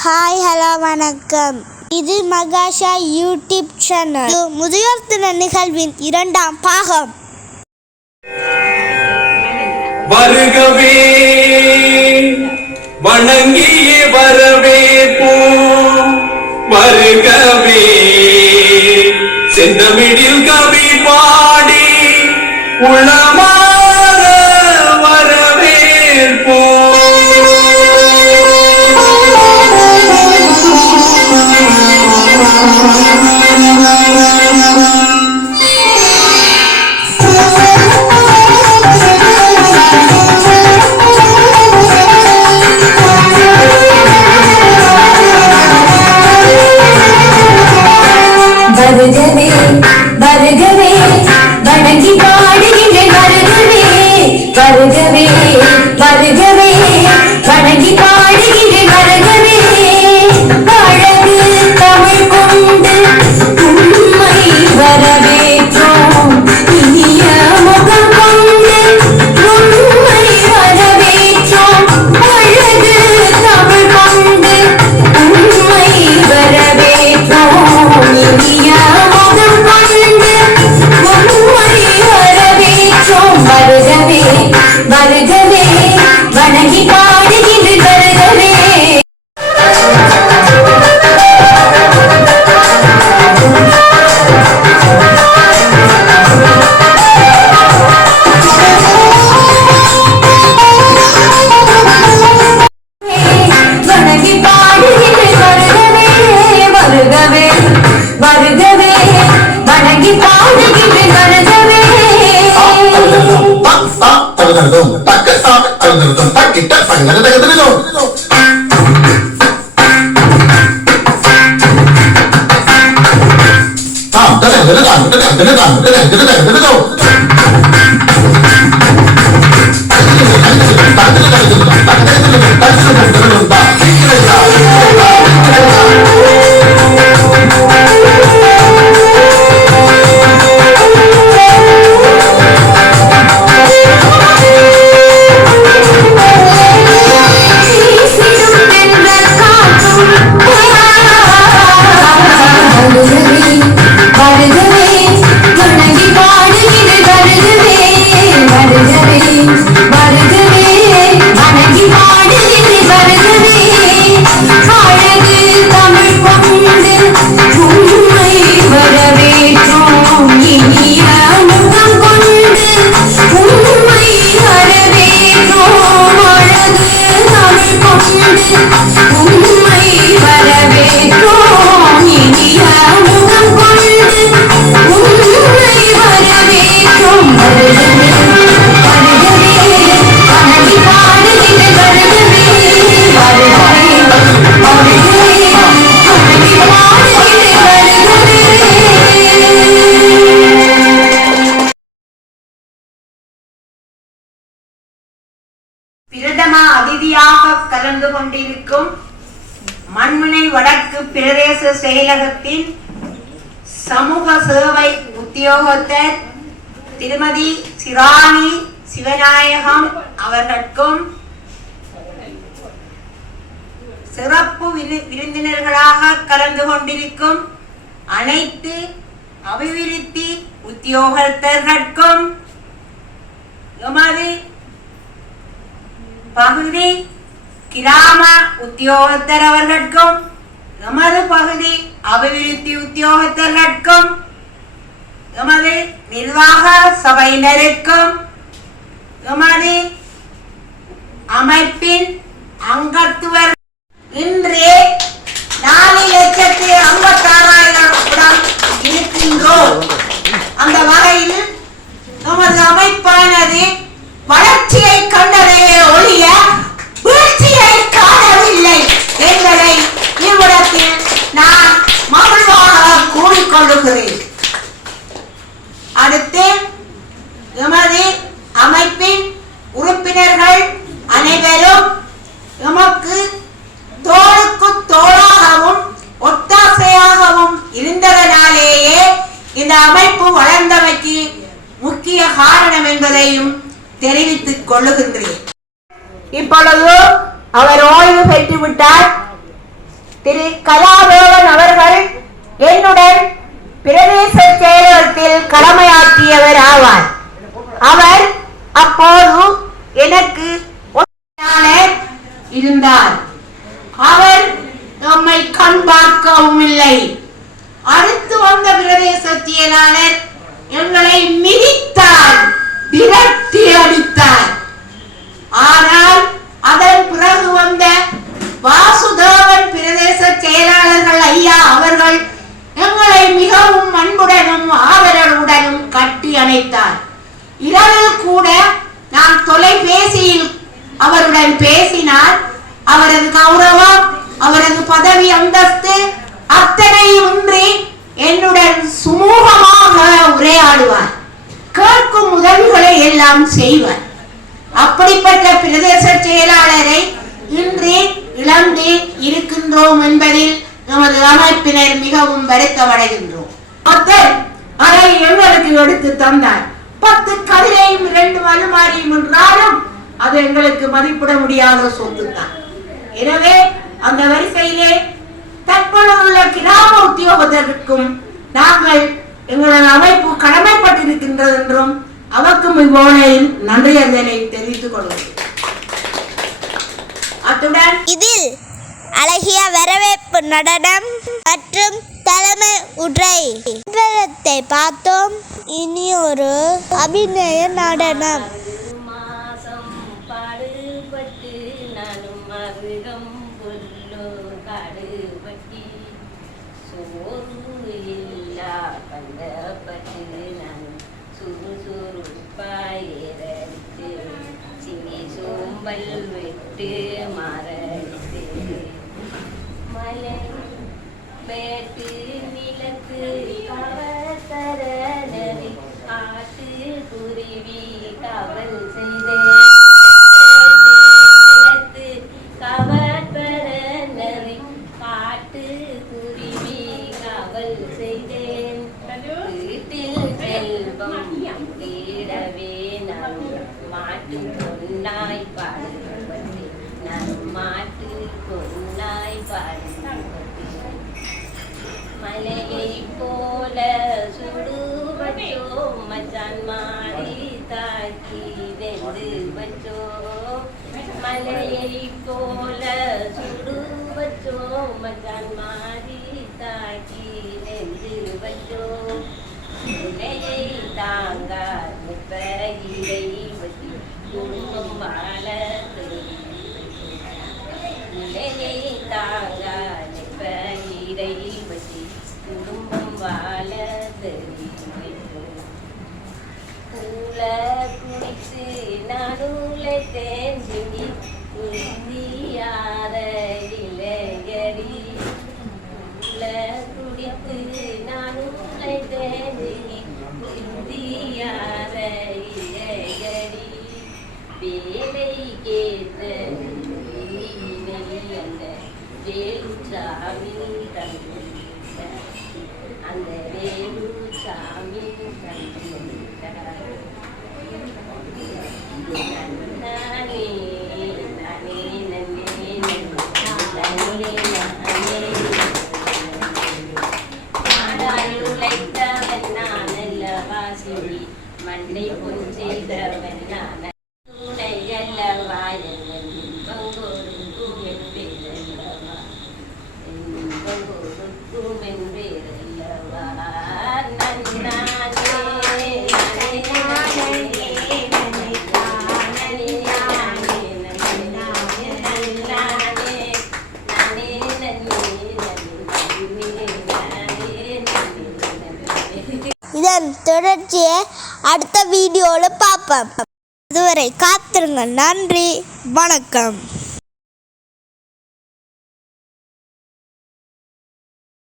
Hi hello வணக்கம். இது மகாஷா YouTube channel முதியோர் தின நிகழ்வின் இரண்டாம் பாகம். வருகவே வணங்கிய வரவே போம் வருகவே செந்தமிழில் கவி பாடி உள்ள மருகவே மருக Let's go. Thank you. நடந்து கொண்டிருக்கும் மண்முனை வடக்கு பிரதேச செயலகத்தின் சமூக சேவை உத்தியோகத்தர் திருமதி சிராணி சிவநாயகம் அவர்களுக்கும் சிறப்பு விருந்தினர்களாக கலந்து கொண்டிருக்கும் அனைத்து அபிவிருத்தி உத்தியோகத்தர்களுக்கும் எமது பகுதி கிராம உத்தியோகத்தரவர்களுக்கும் எமது பகுதி அபிவிருத்தி உத்தியோகத்தர்களுக்கும் எமது நிர்வாக சபையினருக்கும் எமது அமைப்பின் தொழுகின்றீர்கள் தொலைபேசியில் அவருடன் பேசினால் அவரது கௌரவம் அவரது பதவி அந்தஸ்து அத்தனை இன்றி என்னுடன் சுமூகமாக உரையாடுவார். கேட்கும் உதவிகளை எல்லாம் செய்வார். அப்படிப்பட்ட பிரதேச செயலாளரை இன்று இழந்து இருக்கின்றோம் என்பதில் நமது அமைப்பினர் மிகவும் வருத்தமடைகின்றோம் அதை எங்களுக்கு எடுத்து தந்தார். பத்து கதிரையும் இரண்டு வலுமாறியும் என்றாலும் அது எங்களுக்கு மதிப்பிட முடியாத சொத்து தான் எனவே அந்த வரிசையிலே தற்பொழுதுள்ள கிராம உத்தியோகத்திற்கும் நாங்கள் எங்களது அமைப்பு கடமைப்பட்டிருக்கின்றது என்றும் அவருக்கும் இவ்வோனையில் நன்றி அறிதலை தெரிவித்துக் கொள்வோம் அத்துடன் இதில் அழகிய வரவேற்பு நடனம் மற்றும் தலைமை உரை பார்த்தோம். இனி ஒரு அபிநய நடனம். மாறி தாக்கி வெந்து வச்சோ? மலையை போல சுடு வச்சோ மச்சான் மாறி தாக்கி வெந்து வச்சோ? இலையை தாங்க பயிரை வச்சு குடும்பம் வாழ இலையை தாங்க பயிரை வச்சு குடும்பம் வாழ கூல குடித்து நடுல தேஞ்சி குந்தியார இலையடி கூல குடித்து நடுல தேஞ்சி குந்தியார இலையடி வேலை கேட்ட அந்த வேலுச்சாமி தந்த அந்த வேலுச்சாமி தந்த Thank you. அதன் தொடர்ச்சியை அடுத்த வீடியோவில் பார்ப்பேன் அதுவரை காத்திருங்கள். நன்றி. வணக்கம்.